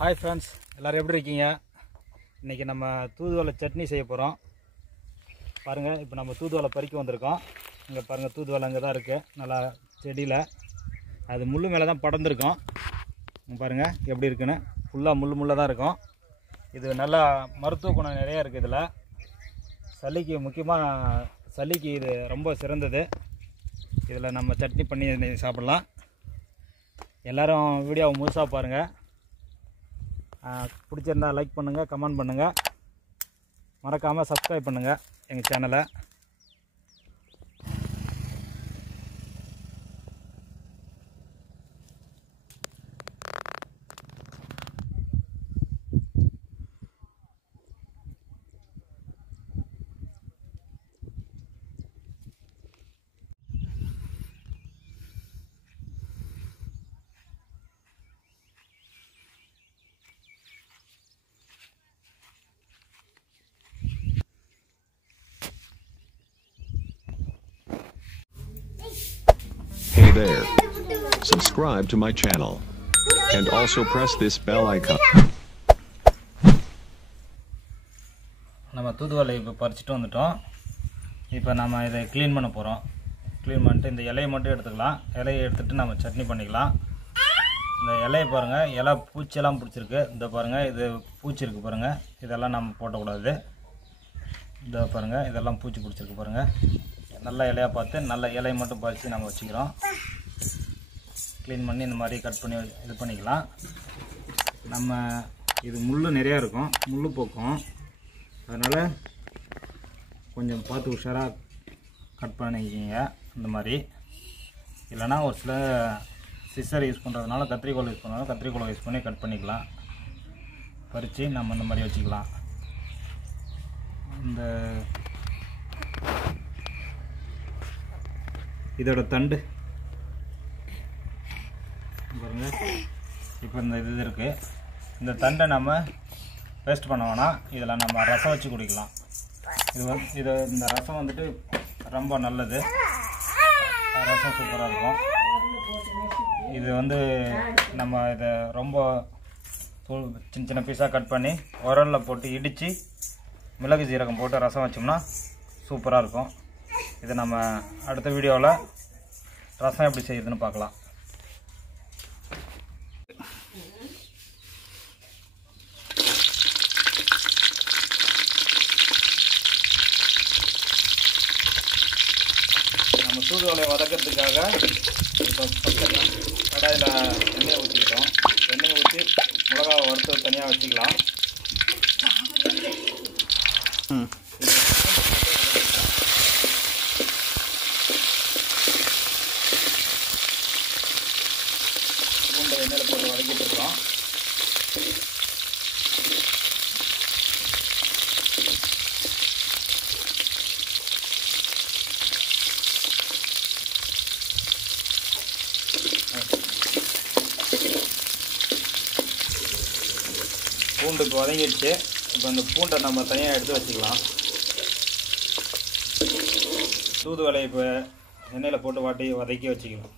Hi friends, எல்லோரும் எப்படி இருக்கீங்க? இன்றைக்கி நம்ம தூதுவளை சட்னி செய்ய போகிறோம். பாருங்கள், இப்போ நம்ம தூதுவளை பறிக்க வந்திருக்கோம். இங்கே பாருங்கள், தூதுவளை அங்கே தான் இருக்குது, நல்லா செடியில். அது முள் மேலே தான் படர்ந்துருக்கோம். பாருங்கள் எப்படி இருக்குன்னு, ஃபுல்லாக முள்ளாக தான் இருக்கும். இது நல்லா மருத்துவ குணம் நிறையா இருக்குது. இதில் சளிக்கு, முக்கியமாக சளிக்கு இது ரொம்ப சிறந்தது. இதில் நம்ம சட்னி பண்ணி சாப்பிட்லாம். எல்லோரும் வீடியோவை முழுசாக பாருங்கள். பிடிச்சிருந்தா லைக் பண்ணுங்கள், கமெண்ட் பண்ணுங்கள், மறக்காமல் சப்ஸ்கிரைப் பண்ணுங்கள் எங்கள் சேனலை. Hey there. Subscribe to my channel. And also press this bell icon. நம்ம தூதுவளை இப்போ பறிச்சுட்டு வந்துட்டோம். இப்போ நம்ம இதை க்ளீன் பண்ண போகிறோம். க்ளீன் பண்ணிட்டு இந்த இலையை மட்டும் எடுத்துக்கலாம். இலையை எடுத்துகிட்டு நம்ம சட்னி பண்ணிக்கலாம். இந்த இலையை பாருங்கள், இலை பூச்சியெல்லாம் பிடிச்சிருக்கு. இந்த பாருங்கள், இது பூச்சி இருக்குது பாருங்கள். இதெல்லாம் நம்ம போட்டக்கூடாது. இதை பாருங்கள், இதெல்லாம் பூச்சி பிடிச்சிருக்கு பாருங்கள். நல்ல இலையாக பார்த்து நல்ல இலையை மட்டும் பறித்து நம்ம வச்சுக்கிறோம். க்ளீன் பண்ணி இந்த மாதிரி கட் பண்ணி இது பண்ணிக்கலாம். நம்ம இது முள் நிறையா இருக்கும், முள் போக்கும். அதனால் கொஞ்சம் பார்த்து உஷாராக கட் பண்ணிக்கிங்க. இந்த மாதிரி இல்லைனா ஒரு சில சிசர் யூஸ் பண்ணுறதுனால, கத்திரிக்கோல் யூஸ் பண்ணுறதுனால கத்திரிக்கோலை யூஸ் பண்ணி கட் பண்ணிக்கலாம். பறித்து நம்ம இந்த மாதிரி வச்சுக்கலாம். இந்த இதோட தண்டு பாருங்க. இப்போ இந்த இது இருக்குது, இந்த தண்டை நம்ம வேஸ்ட் பண்ண வேணாம். இதில் நம்ம ரசம் வச்சு குடிக்கலாம். இந்த ரசம் வந்துட்டு ரொம்ப நல்லது. ரசம் சூப்பராக இருக்கும். இது வந்து நம்ம இதை ரொம்ப சின்ன சின்ன பீஸாக கட் பண்ணி உரலில் போட்டு இடித்து மிளகு சீரகம் போட்டு ரசம் வச்சோம்னா சூப்பராக இருக்கும். இதை நம்ம அடுத்த வீடியோவில் ரசம் எப்படி செய்யுதுன்னு பார்க்கலாம். நம்ம தூதுவளையை வதக்கிறதுக்காக இப்போ கடாயில் எண்ணெயை ஊற்றிக்கிட்டோம். எண்ணெயை ஊற்றி மிளகாவை வறுத்து தனியாக வச்சுக்கலாம். பூண்டை எண்ணெயில் போட்டு வதக்கிட்டு இருக்கோம். பூண்டு இப்போ வதங்கிடுச்சு. இப்போ இந்த பூண்டை நம்ம தனியாக எடுத்து வச்சுக்கலாம். தூதுவளையை இப்போ எண்ணெயில் போட்டு வதக்கி வச்சுக்கலாம்.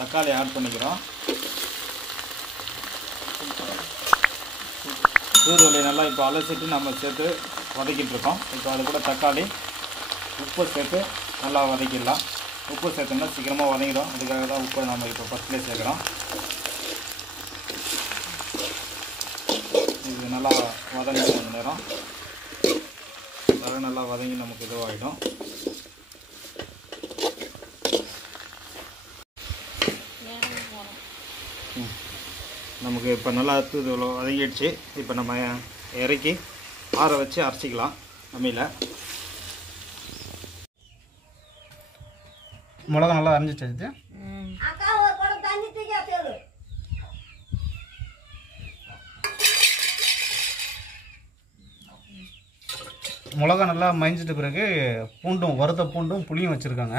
தக்காளி ஆட் பண்ணிக்கிறோம். தூதுவளையை நல்லா இப்போ அலசிட்டு நம்ம சேர்த்து வதக்கிட்டு இருக்கோம். இப்போ அது கூட தக்காளி, உப்பு சேர்த்து நல்லா வதக்கிடலாம். உப்பு சேர்த்தோம்னா சீக்கிரமாக வதங்கிடும். அதுக்காக தான் உப்பு நம்ம இப்போ ஃபஸ்ட்லேயே சேர்க்குறோம். இது நல்லா வதங்கி கொஞ்சம் நேரம் நல்லா வதங்கி நமக்கு இதுவாகிடும். நமக்கு இப்போ நல்லா தூதுவளை வதங்கிடுச்சு. இப்போ நம்ம இறக்கி ஆற வச்சு அரைச்சிக்கலாம் அம்மியில். மிளகா நல்லா அரைஞ்சிச்சு. மிளகா நல்லா மயஞ்சிட்ட பிறகு பூண்டும் வறுத்த பூண்டும் புளியும் வச்சுருக்காங்க.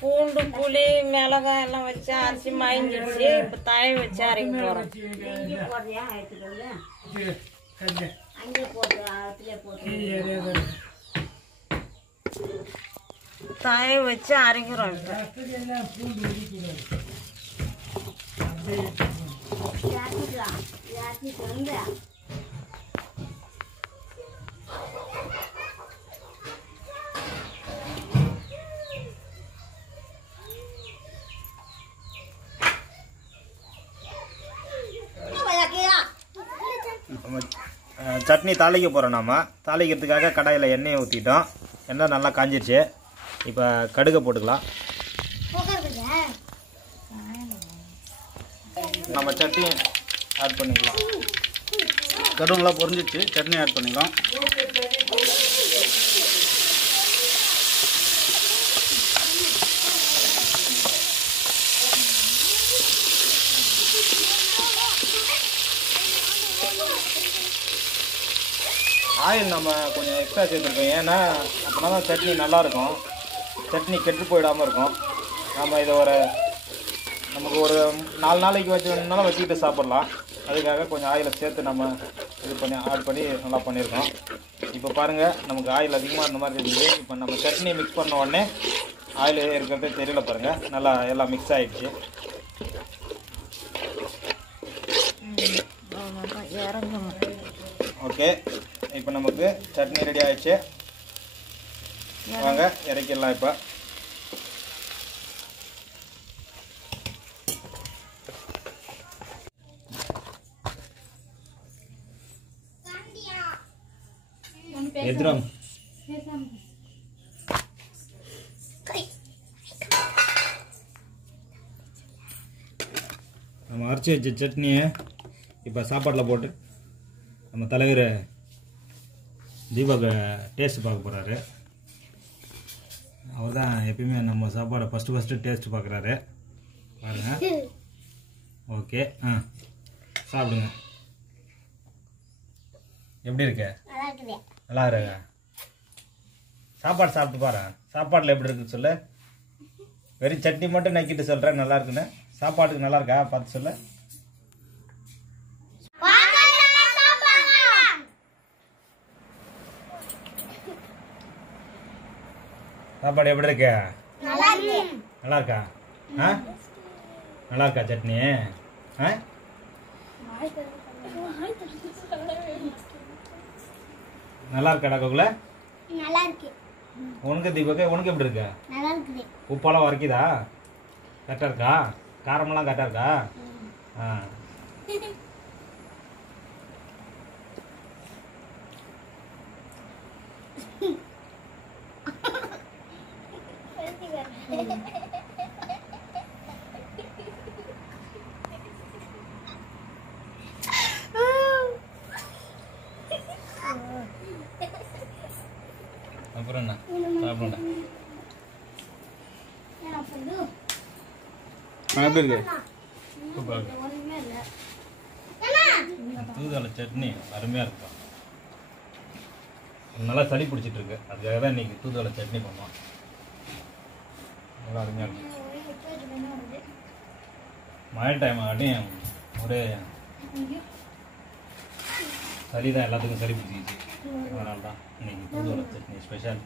பூண்டு புளி மிளகாய் எல்லாம் வச்சு அரிசி மயஞ்சிடுச்சு. இப்போ தழை வச்சு அரைக்க போகிறோம். தழை வச்சு அரைக்கிறோம். சட்னி தாளிக்க போகிறோம். நாம் தாளிக்கிறதுக்காக கடாயில் எண்ணெயை ஊற்றிட்டோம். எண்ணெய் நல்லா காஞ்சிருச்சு. இப்போ கடுகை போட்டுக்கலாம். நம்ம சட்னி ஆட் பண்ணிக்கலாம். கடுகுலாம் பொரிஞ்சிச்சு, சட்னி ஆட் பண்ணிக்கலாம். ஆயில் நம்ம கொஞ்சம் எக்ஸ்ட்ரா சேர்த்துருக்கோம். ஏன்னா அப்படின்னா தான் சட்னி நல்லாயிருக்கும். சட்னி கெட்டு போயிடாமல் இருக்கும். நம்ம இதை நமக்கு ஒரு 4 நாளைக்கு வச்சுனாலும் வச்சுக்கிட்டு சாப்பிட்லாம். அதுக்காக கொஞ்சம் ஆயிலை சேர்த்து நம்ம இது பண்ணி ஆட் பண்ணி நல்லா பண்ணியிருக்கோம். இப்போ பாருங்கள், நமக்கு ஆயில் அதிகமாக இருந்த மாதிரி இருந்துச்சு. இப்போ நம்ம சட்னி மிக்ஸ் பண்ண உடனே ஆயில் இருக்கிறதே தெரியல. பாருங்கள், நல்லா எல்லாம் மிக்ஸ் ஆகிடுச்சு. ஓகே, இப்போ நமக்கு சட்னி ரெடி ஆகிடுச்சு. வாங்க இறக்கிடலாம். இப்போ எதிரம் நம்ம அரைச்சி வச்ச சட்னியை இப்போ சாப்பாட்டில் போட்டு நம்ம தலைவர் தீபக் டேஸ்ட் பார்க்க போகிறாரு. அவர் தான் எப்பயுமே நம்ம சாப்பாடை ஃபஸ்ட்டு டேஸ்ட் பார்க்குறாரு. பாருங்கள். ஓகே, சாப்பிடுங்க. எப்படி இருக்கு? நல்லா இருக்கா? சாப்பாடு சாப்பிட்டு பாரு. சாப்பாட்டில் எப்படி இருக்குன்னு சொல்லு. வெறும் சட்னி மட்டும் நக்கிட்டு சொல்கிறேன் நல்லா இருக்குன்னு. சாப்பாட்டுக்கு நல்லா இருக்கா பார்த்து சொல்லு. சாப்பாடு எப்படி இருக்கு? நல்லா இருக்கா? நல்லா இருக்கா சட்னி? நல்லா இருக்காடா கோகுல? நல்லா இருக்கு. உனக்கு தீபக் உனக்கு எப்படி இருக்கு? நல்லா இருக்குது. உப்பெல்லாம் வரைக்குதா? கரெக்டாக இருக்கா? காரமெல்லாம் கரெக்டாக இருக்கா? அப்புறம் என்ன சாப்பிடுங்க. எப்படி இருக்கு? தூதுவளை சட்னி அருமையாக இருக்கும். நல்லா சளி பிடிச்சிட்டு இருக்கு. அதுக்காக தான் இன்னைக்கு தூதுவளை சட்னி பண்ணுவோம். நல்லா அருமையாக இருக்கும். மழை டைம் ஆகிட்டையும் ஒரே சளி தான், எல்லாத்துக்கும் சளி பிடிச்சிக்கிச்சு. அதனால தான் இன்னைக்கு தூதுவளை சட்னி ஸ்பெஷல்.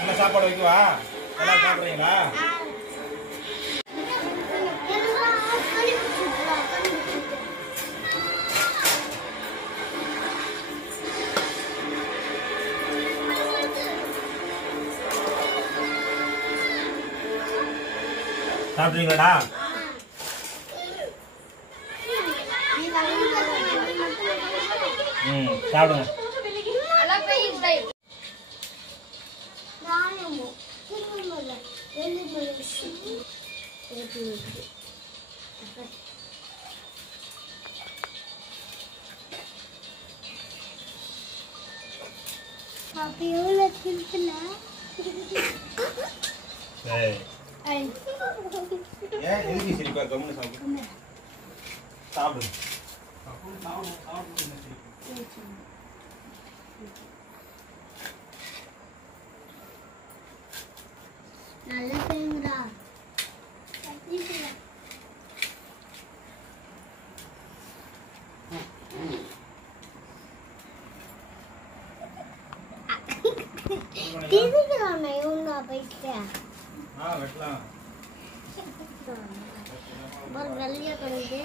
என்ன சாப்பாடு வைக்கவா? எல்லாம் சாப்பிட்றீங்களா? சாப்பிட்றீங்களாடா? சாப்பிடுங்க. ஏன் எழுதி சிரிப்பா கம்முன்னு சாப்பிடு நல்லா செய்யுங்கடா. திருக்கிறானே இவங்க போயிட்டு வெட்டலாம். ஒரு வெள்ளையா கிடைக்குது.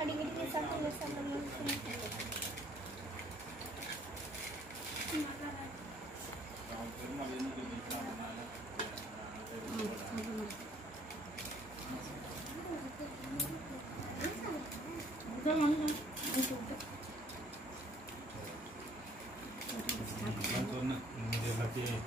அடிக்கடி சாப்பிட்டு சொன்னேன் எல்லாத்தையும்